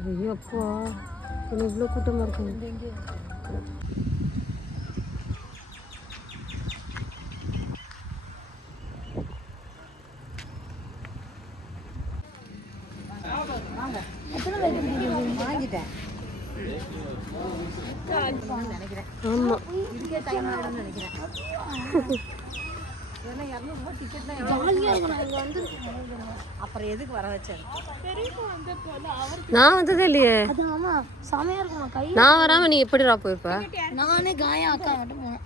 ஐயோப்பா இன்னும் இவ்வளோ கூட்டமாக இருக்கும். வாங்கிட்டேன். ஆமாம் அப்புறம் எதுக்கு வர வச்சேன்? நான் வந்ததே இல்லையே. நான் வராம நீ எப்படிடா போயிருப்ப? நானே காயம் அக்கா மட்டும் போனேன்.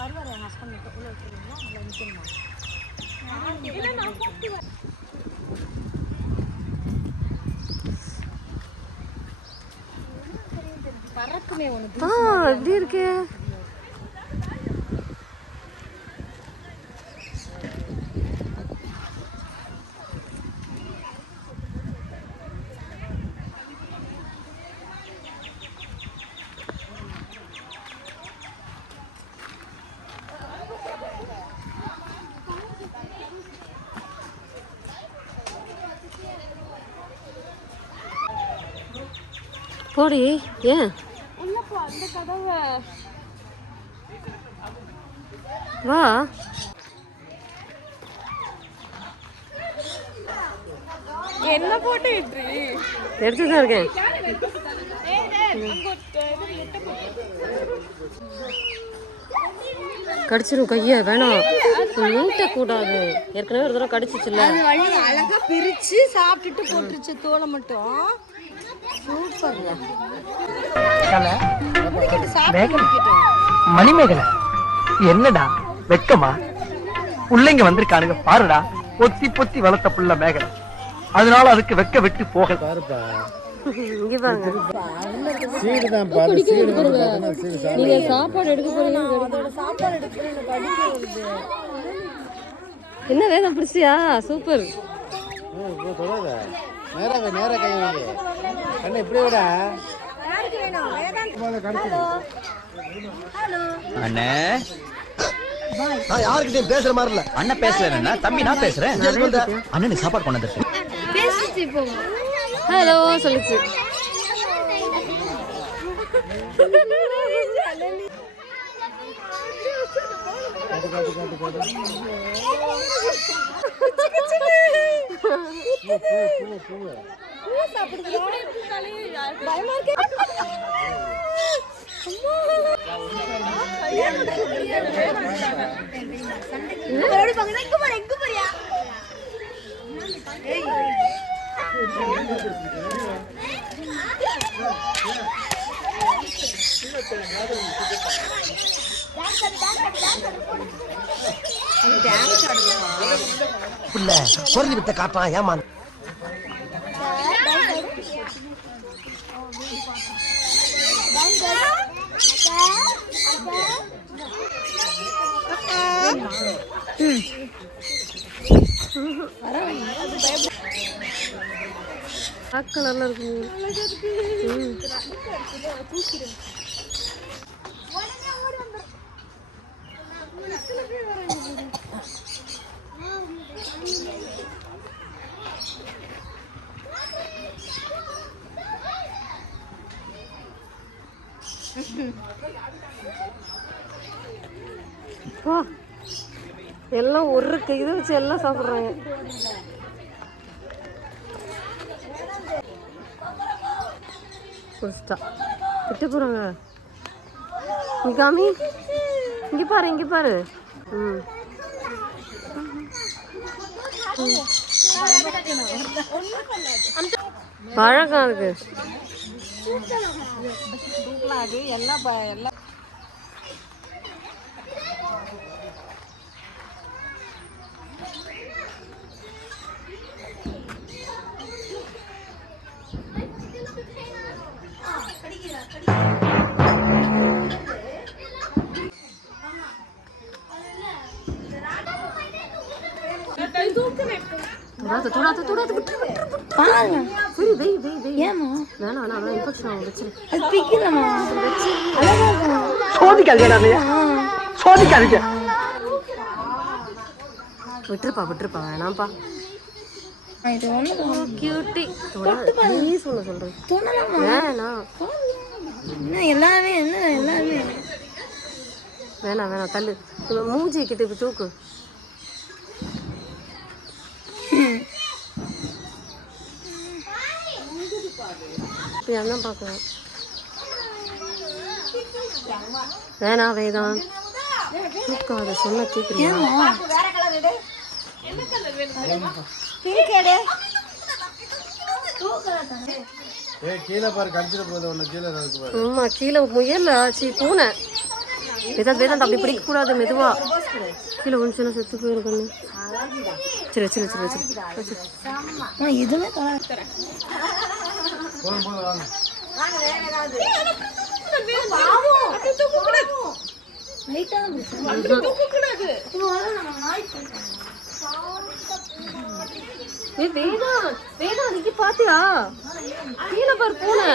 வருவார் என் ஹஸ்பண்ட் மட்டும் உள்ள வச்சுருந்தீங்களா? அதில் நிற்கணுமா? பறக்குமே உனக்கு. எப்படி இருக்கு? போடி ஏன் வா என்ன போட்டு எடுத்துதான் இருக்கேன். கடிச்சிரும் கைய, வேணாம் நீட்ட கூடாது. ஏற்கனவே ஒரு தடவை கடிச்சிச்சுல்ல. அழகா பிரிச்சு சாப்பிட்டுட்டு போட்டுருச்சு தோலை மட்டும். மணிமேகலை என்னடா வெக்கமா? பிள்ளைங்க வந்திருக்கானுங்க பாருடா. பொத்தி பொத்தி வளர்த்த புள்ள மேகலை, அதனால அதுக்கு வெக்க விட்டு போக பாருப்பா. நீங்க சாப்பாடு எடுக்க போறீங்க. என்ன வேகம் பிடிச்சியா? சூப்பர். அண்ணே யாருக்கிட்டையும் பேசுற மாதிரி இல்ல. அண்ணன் பேசல தம்பி, நான் பேசுறேன். அண்ணன் சாப்பாடு கொண்டு வந்துருக்கேன். ஹலோ சொல்லுச்சு. குறைஞ்சி வித்த காட்டுறான் ஏமா. கலர்ல இருக்கு. எல்லாம் ஒரு இதை வச்சு எல்லாம் சாப்பிடுறாங்க. குடிச்சிட்டா விட்டு போறாங்க. நீ காமி, இங்க பாரு இங்க பாரு. பழக்கம் அதுக்கு. எல்லாம் சோதிக்காதீங்க. விட்டுருப்பா வேணாம்ப்பா. இது ஒண்ணு கியூட்டி ப்ளீஸ் ஒன்று சொல்கிறேன். தோணலாமா? வேணாம் என்ன எல்லாமே வேணாம் தள்ளு. மூஞ்சி கிட்ட இப்படி தூக்கு. அதான் பார்க்குறேன். வேணாம் வேதான் தூக்காத சொன்ன தூக்குறியா? ஆமா கீழே முயல் பூனை வேதாந்த் அப்படி பிடிக்க கூடாது. மெதுவா கீழே ஒன்று செத்து போயிருக்கண்ணு. சரி எதுவுமே வேதாந்த் பாத்தியா கீழே பாரு பூனை.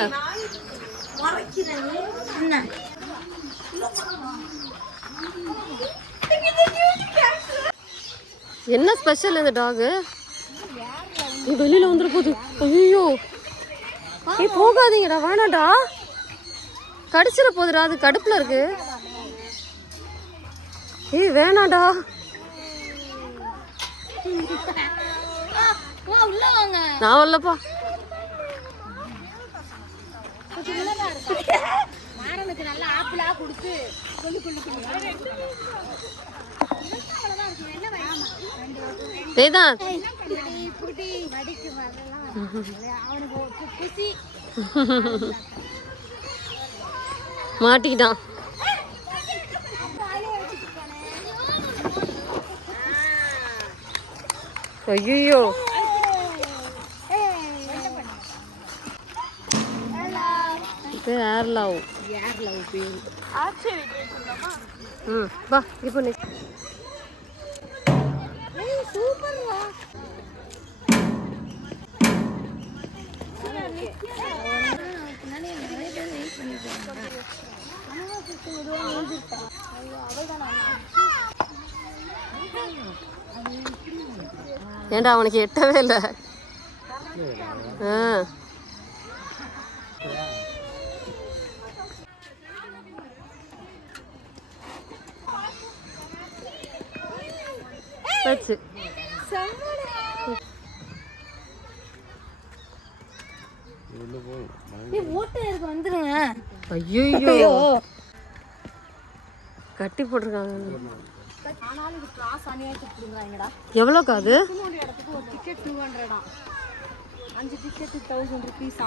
என்ன ஸ்பெஷல் இந்த டாக்? வெளியில வந்துட போகுது. ஐயோ போகாதீங்கடா, வேணாடா, கடிச்சிட போகுதுடா, அது கடுப்புல இருக்கு. வேணாடா. நான் வரலப்பா. வேதாந்த் மாட்டிக்கிட்டான். ஐயோ ஏர் லவ் பேர். வா இப்போ ஏண்டா அவனுக்கு எட்டவே இல்லை. வச்சு வந்துருங்க. ஐயோ கட்டி போட்டிருக்காங்க. எவ்வளோக்கா அது? ஒரு டிக்கெட் 200 5 டிக்கெட் 1000 rupees.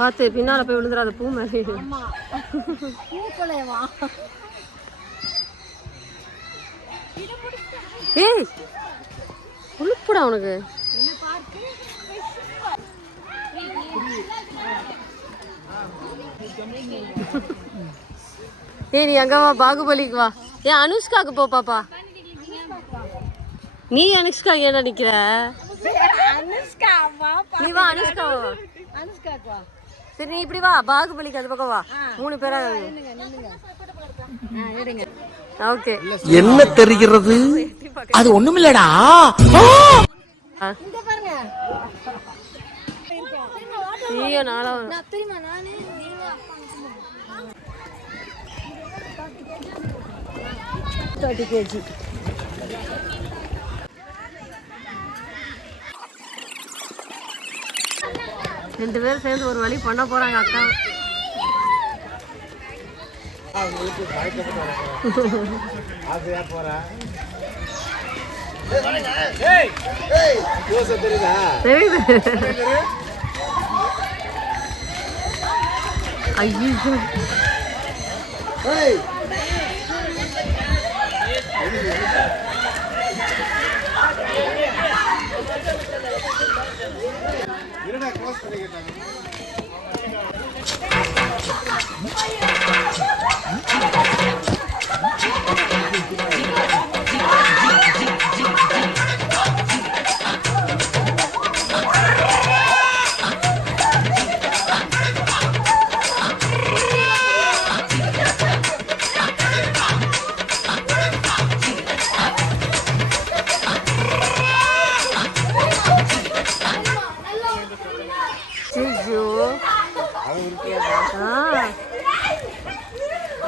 பார்த்து பின்னால போய் விழுந்துடாத பூ மாதிரி. ஏய் உழுப்புடா உனக்கு. ஏய் நீ அங்க வா, பாகுபலிக்கு வா. ஏன் அனுஷ்காக்கு போ பாப்பா. நீ அனுஷ்கா ஏன்னா நிக்கிற? நீ வா அனுஷ்கா வா. சரி நீ இப்படி வா, பாகுபலிக்கு அது பக்கம் வா. 3 பேரா ஓகே. என்ன தெரிகிறது? அது ஒண்ணுமில்லடா. ஐயோ நாளா 30 kg. ரெண்டு பேரும் சேர்ந்து ஒரு வழி பண்ண போறாங்க அக்கா. தெரியுது ஐயோ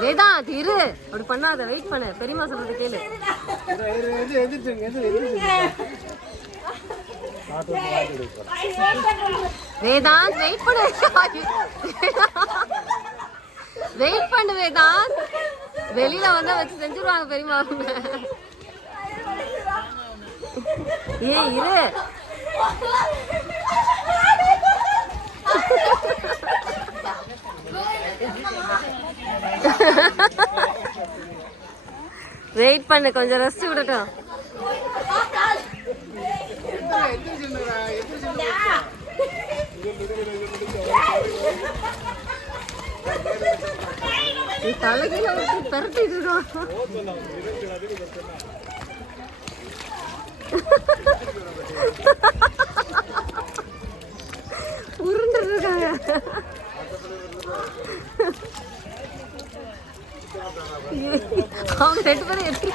வேதாந்த் இரு, அப்படி பண்ணாத, வெயிட் பண்ணு, பெரியம்மா சொல்றது கேளு. வேதாந்த் வெயிட் பண்ணு, வெயிட் பண்ணு வேதாந்த், வெளியில வந்தா வச்சு செஞ்சுருவாங்க பெரியம்மா. ஏய் இரு. வெயிட் பண்ணு, கொஞ்சம் ரெஸ்ட் விடட்டும். தலைகீழ வச்சு பெரட்டிட்டு இருக்கோம். உருண்டு இருக்காங்க. அவங்க 2 பேரும் எடுத்துட்டு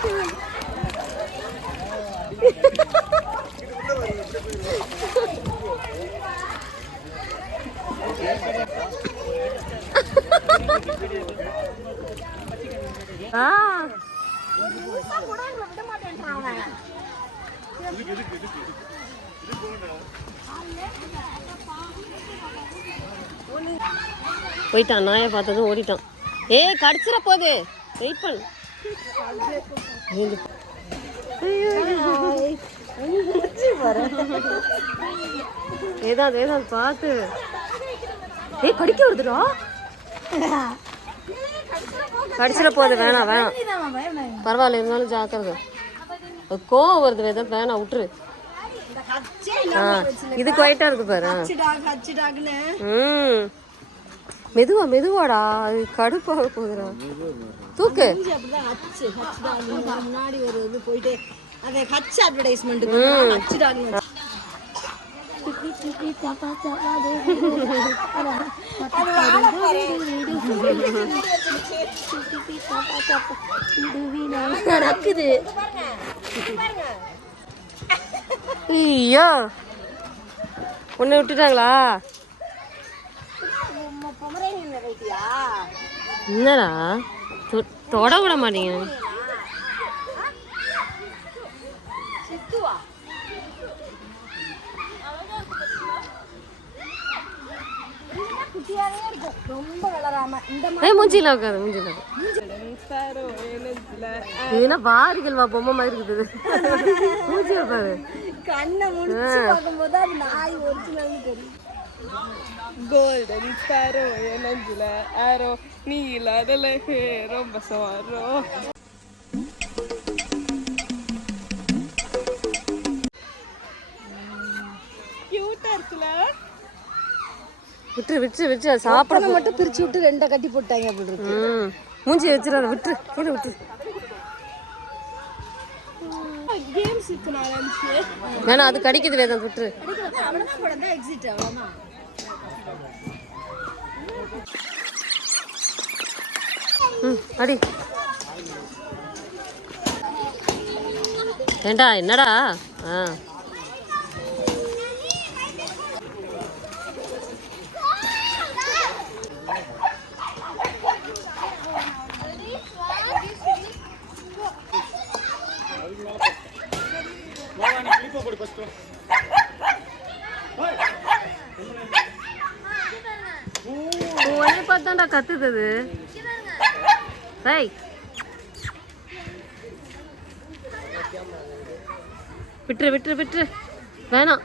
போயிட்டான். நாயை பார்த்ததும் ஓடிட்டான். ஏய் கடிச்சிட போகுது, வெயிட் பண்ணு. ஏதாவது பார்த்து. ஏய் கடிக்க வருதுடா, கடிச்சிட போகுது. வேணாம் பரவாயில்ல, இருந்தாலும் ஜாக்கிரதை. கோவம் வருது வேதா, வேணாம் விட்டுரு. இதுக்கு ஒயிட்டா இருக்கு பாரு. மெதுவாடா, அது கடுப்பாக போகுதுடா. தூக்கு. முன்னாடி ஒரு இது போயிட்டு அதை ஹச் அட்வர்டைஸ்மெண்ட் நடக்குது. ஐயோ உன்னை விட்டுட்டாங்களா? என்னடா தொட விட மாட்டீங்க. மூஞ்சில உட்காது, மூஞ்சில இதுனா வாரிகள் வா பொம்மை மாதிரி இருக்குது. மூஞ்சி உட்காது, கண்ணை முடிச்சு பார்க்கும்போது அது நாய் ஒரிஜினல்னு தெரியும். கோல்டன் ஸ்பாரோ எனஞ்சில ஆரோ நீ இல்லாதல ரொம்ப சவாரோ. கியூட்டா இருக்குல. விட்டு சாப்பிட மட்டும் பிரிச்சு விட்டு 2 கட்டி போட்டாங்க அப்படி இருக்கு. மூஞ்சி வச்சிடாத, விட்டு கேம்ஸ் இருக்கு நாலஞ்சு. வேணா அது கடிக்குது வேதம், விட்டு. அவ்வளவுதான் படம் தான் எக்ஸிட், அவ்வளவுதான். அடி ஏண்டா என்னடா? உடனே பார்த்தாண்டா கத்துது. விட்டுரு வேணாம்.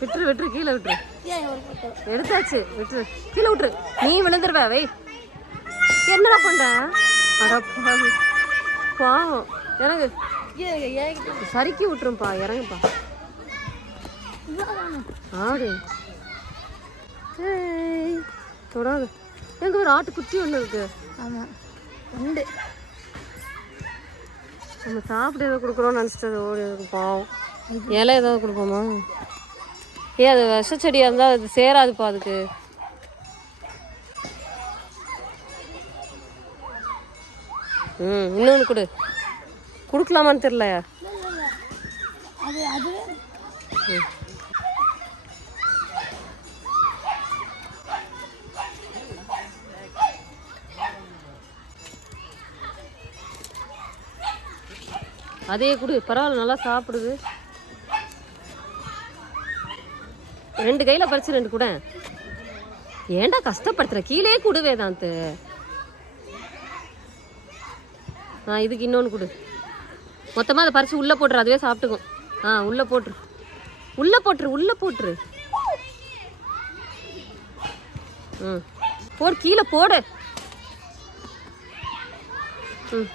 விட்டுரு விட்டுரு, கீழே விட்டுரு. எடுத்தாச்சு, விட்டுரு, கீழே விட்டுரு. நீ விழுந்துருவ. வை. என்னடா பண்ற? அடப்பாவி, பாவம். இறங்கு. சறுக்கி விட்டுருப்பா. இறங்குப்பா. ஆடு. தொடாது. எங்க ஒரு ஆட்டு குட்டி ஒன்று இருக்கு. ஆமாம் உண்டு. நம்ம சாப்பிட ஏதோ கொடுக்குறோம்னு நினச்சிட்டு அது ஓடி இருக்கு. பாவம். இலை ஏதாவது கொடுப்போமா? அது விஷச்செடியாக இருந்தால் அது சேராதுப்பா அதுக்கு. இன்னொன்று கொடு. கொடுக்கலாமான்னு தெரியலையா? அதே கொடு. பரவாயில்ல, நல்லா சாப்பிடுது. 2 கையில் பறிச்சு 2 கூட. ஏன்டா கஷ்டப்படுத்துற? கீழே கொடு வேதாந்த். இதுக்கு இன்னொன்று கொடு. மொத்தமாக அதை பறிச்சு உள்ளே போட்டுரு. அதுவே சாப்பிட்டுக்கும். உள்ளே போட்டுரு, உள்ளே போட்டுரு, உள்ளே போட்டுரு. போடு, கீழே போடு.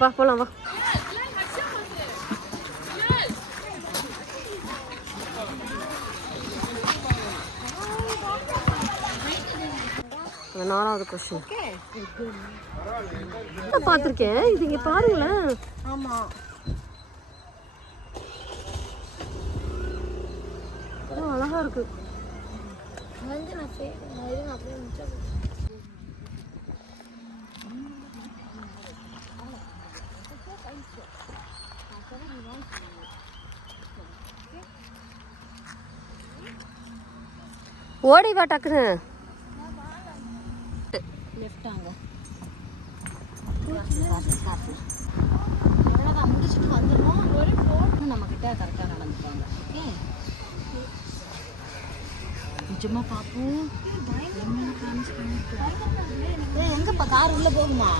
வா போகலாம், வா. நாலாவது கொஸ்டின் பார்த்துருக்கேன். இது இங்கே பாருங்களேன். ஆமாம் அழகா இருக்கு. ஓடி வா டக்குன்னு. முடிச்சுட்டு வந்துடுவோம். நம்ம கிட்ட கரெக்டாக நடந்துப்பாங்க. நிஜமா பார்ப்போம். எங்கப்பா கார் உள்ள போகுமா?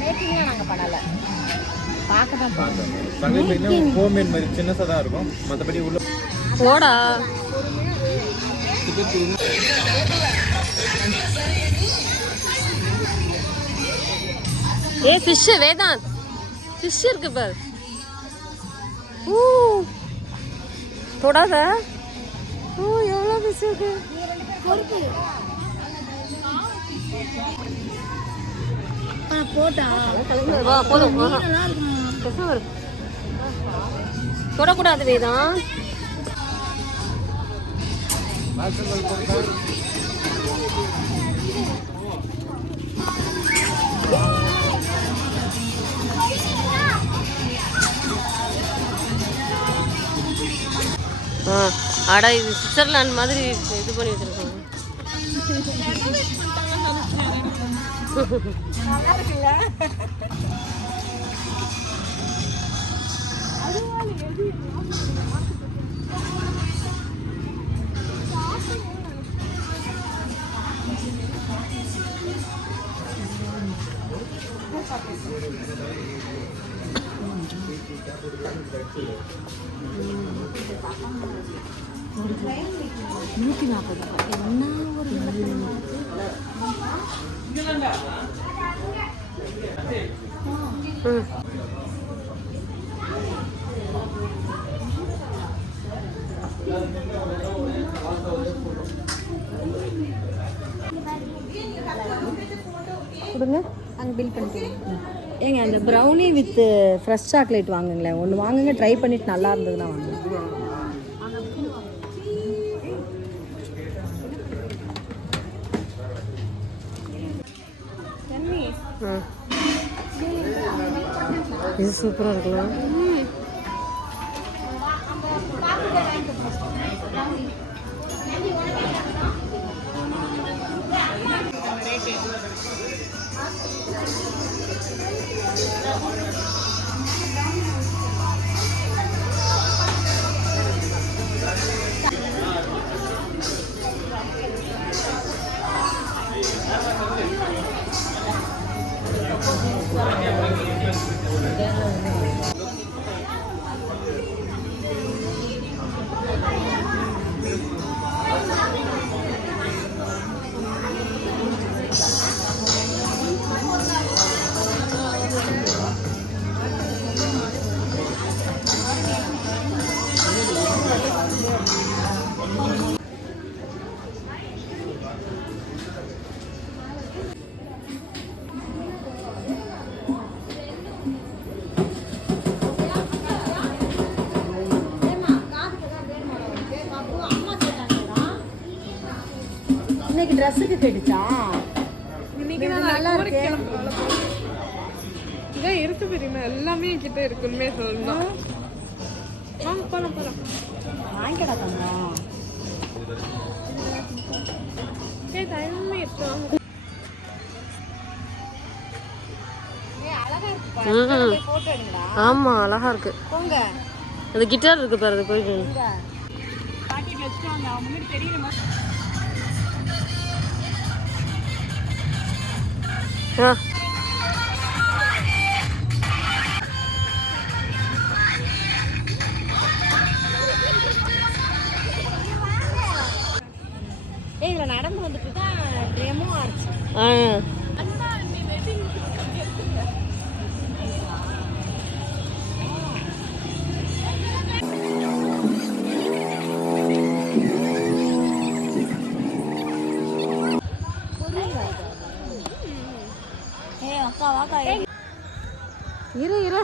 மேக்கிங்லாம் நாங்கள் பண்ணலை. பார்க்க தான் பார்த்தோம். ஹோம்மேட் மாதிரி சின்னதாக தான் இருக்கும். மற்றபடி உள்ள போடா. ஃபிஷ் வேதாந்த், ஃபிஷ் இருக்கு பாரு. தொடாத. எவ்வளோ ஃபிஷ் இருக்கு. போட்டா போதும். தொடக்கூடாது வேதாந்த். அடா, இது சுவிட்சர்லாந்து மாதிரி இது பண்ணி வச்சிருக்காங்க. ஒரு 140 என்ன ஒரு கொடுங்க. அங்கே பில் பண்ணிக்கலாம். ஏங்க அந்த ப்ரௌனி வித் ஃப்ரெஷ் சாக்லேட் வாங்குங்களேன். ஒன்று வாங்குங்க, ட்ரை பண்ணிவிட்டு நல்லா இருந்ததுன்னா வாங்குங்க. இது சூப்பராக இருக்கலாம். இன்னைக்கு ட்ரெஸ்ஸுக்கு கேட்டுச்சா? இன்னைக்கு இது தான் நல்லா இருக்கு. இதான் இருக்கு தெரியுமா, எல்லாமே என்கிட்ட இருக்குன்னே சொல்லணும். வாங்க போலாம் போலாம். வாங்கிக்கடா தங்கம். டைமே இருக்கு வாங்க. போட்டோ எடுங்கடா. ஆமா அழகா இருக்கு. போங்க. அந்த கிட்டார் இருக்கு பாரு, அது போயிட்டு பாக்கெட்ல வச்சுட்டு வாங்க. அவங்க முன்னாடி தெரியுற மாதிரி. ஆ. இதுல நடந்து வந்துட்டு தான் டெமோ ஆச்சு. ஆ. அக்கா வாக்கா. இரு இரு.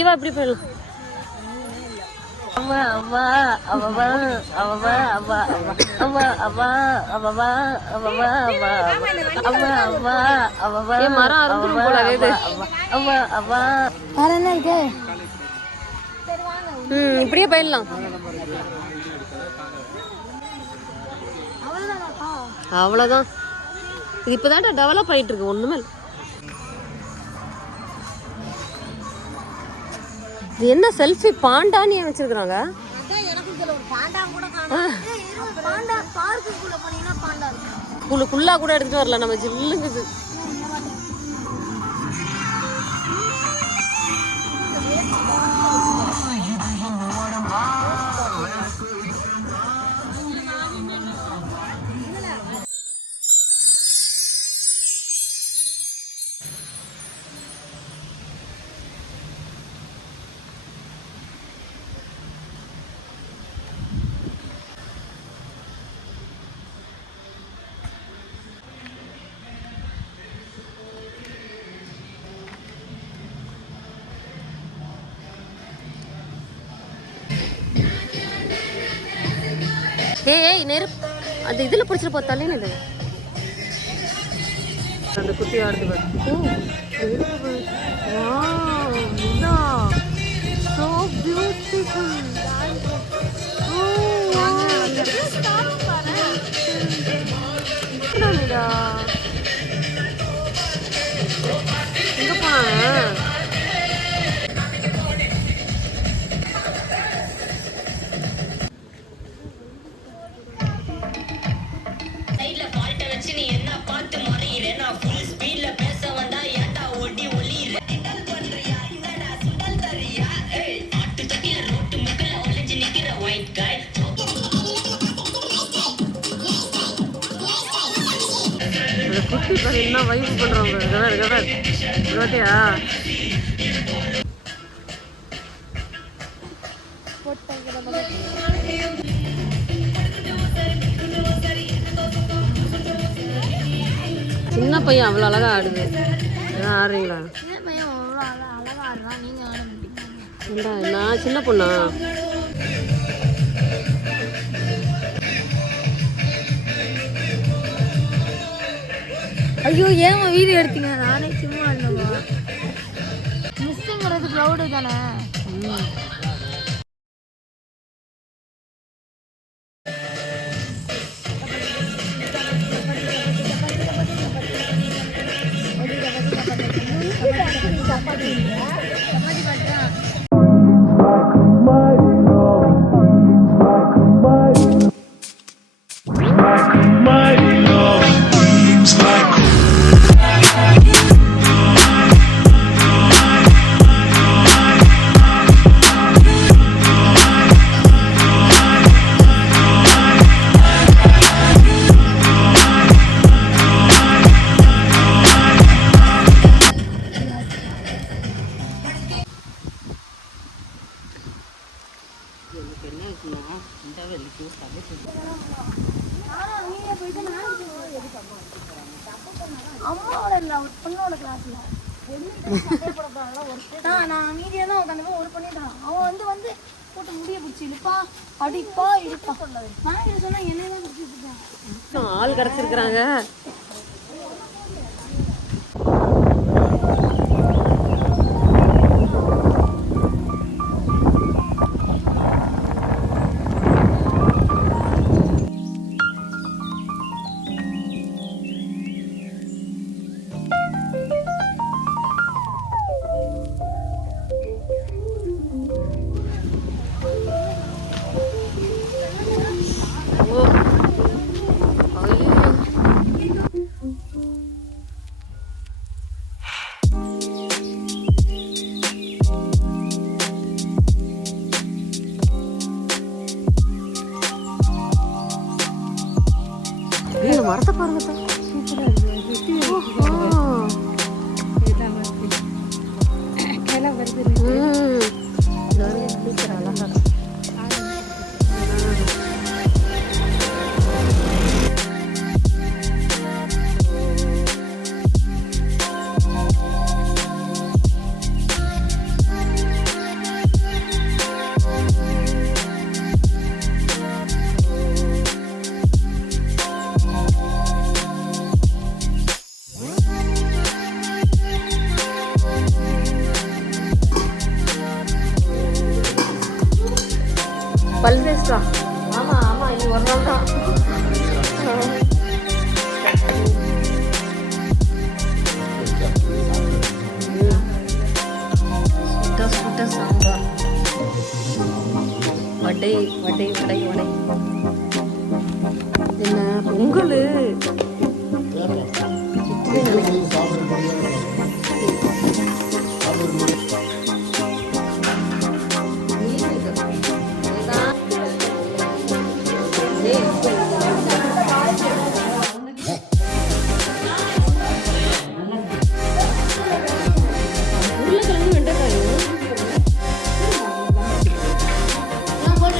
இவா இப்படி போயிடலாம். அம்மா அம்மா அம்மா அம்மா அம்மா அம்மா அம்மா அம்மா அம்மா அம்மா அம்மா அம்மா. ஏ மரம் அறுந்துரும் போல இது. அம்மா அம்மா. வேற என்ன இருக்கு? இப்படியே போயிடலாம். அவ்வளோதான். இது இப்போதான் டெவலப் ஆயிட்டு இருக்கு, ஒண்ணுமே இல்லை. இது என்ன செல்ஃபி பாண்டான்னு ஏன் வச்சிருக்காங்க? குள்ளா கூட எடுத்துட்டு வரல, நம்ம ஜில்லுங்குது. ஏய் நெருப்பு அந்த இதில் பிடிச்சிட்டு போத்தாலே இது அந்த குட்டி ஆடுது பாரு. So beautiful. எங்க போனாங்க? குட்டி பாரு என்ன வைப்பு பண்றவங்க. கவர்த்தியா சின்ன பையன் அவ்வளோ அழகா ஆடுது. ஆடுறீங்களா? நான் சின்ன பொண்ணா? ஐயோ ஏன் வீடியோ எடுத்தீங்க? நானே சும்மா இருந்தவா. மிஸ்ஸுங்கிறது க்ளவுடு தானே. அம்மாவோட இல்லை ஒரு பொண்ணோட கிளாஸ்ல நான் மீதியா தான் உட்காந்து ஒரு பண்ணிட்டான். அவன் வந்து போட்டு முடிய பிடிச்சி இழுப்பா அடிப்பா இழுப்பா நான் என்ன சொன்னா என்னைய தான் பிடிச்சி இருக்கான். ஆள் கிடச்சிருக்கிறாங்க. மரத்தை பாருங்க பல்வேஸ்டா. ஆமா ஆமா இது ஒரு நாள் தான். சுட்ட சாம்பார் வடை வடை வடை வடை என்ன பொங்கல் சாம்பார்